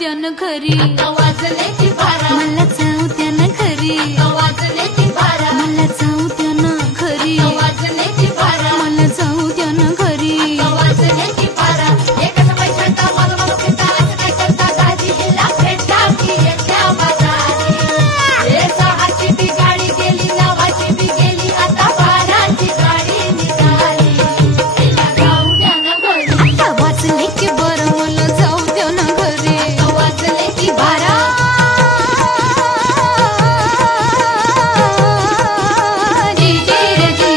द्या न घरी वाजले ती बारा मला जाऊ द्या न घरी वाजले ती बारा मला जाऊ द्या न घरी वाजले ती बारा मला जाऊ द्या न घरी वाजले ती बारा एकाच पैशाचा मला मला फिरता असं काय करता दाजी हिला भेटा की येत्या बाजारी हे सहाची बी गाडी गेली नावाची बी गेली आता बाराची गाडी निघाली हिला जाऊ द्या ना घरी वाजले की बरं मला जाऊ द्या न घरी वाजले ती बारा जी जी रे जी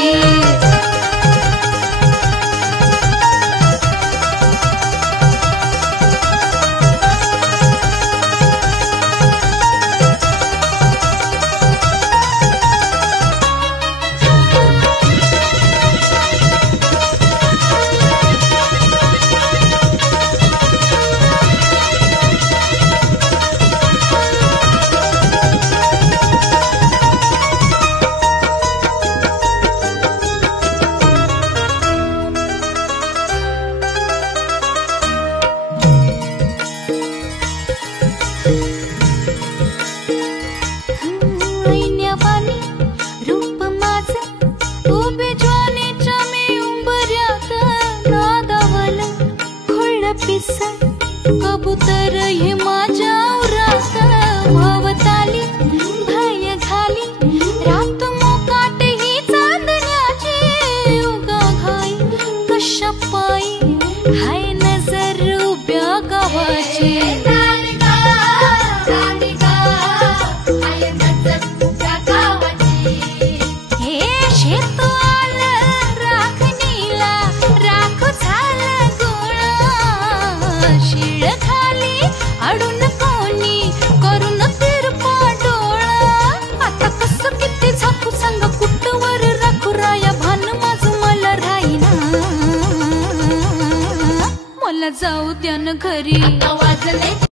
ऐन्यावानी रूप माझं उभे ज्वानीच्या मी उंबऱ्यात नादावलं खुळं पिसं कबूतर हे माझ्या उरात भवताली भय घाली रात मोकाट ही चांदण्याची उगा घाई कशा पायी हाय नजर उभ्या गावाची हे शेत आलं राखणीला राख झालं गोळा शिळ खाली अडून कोणी करून तिरपा डोळा आता कसं किती झाकू सांग कुठवर राखू राया भान माझं मला राहीना मला जाऊ द्या न घरी वाजले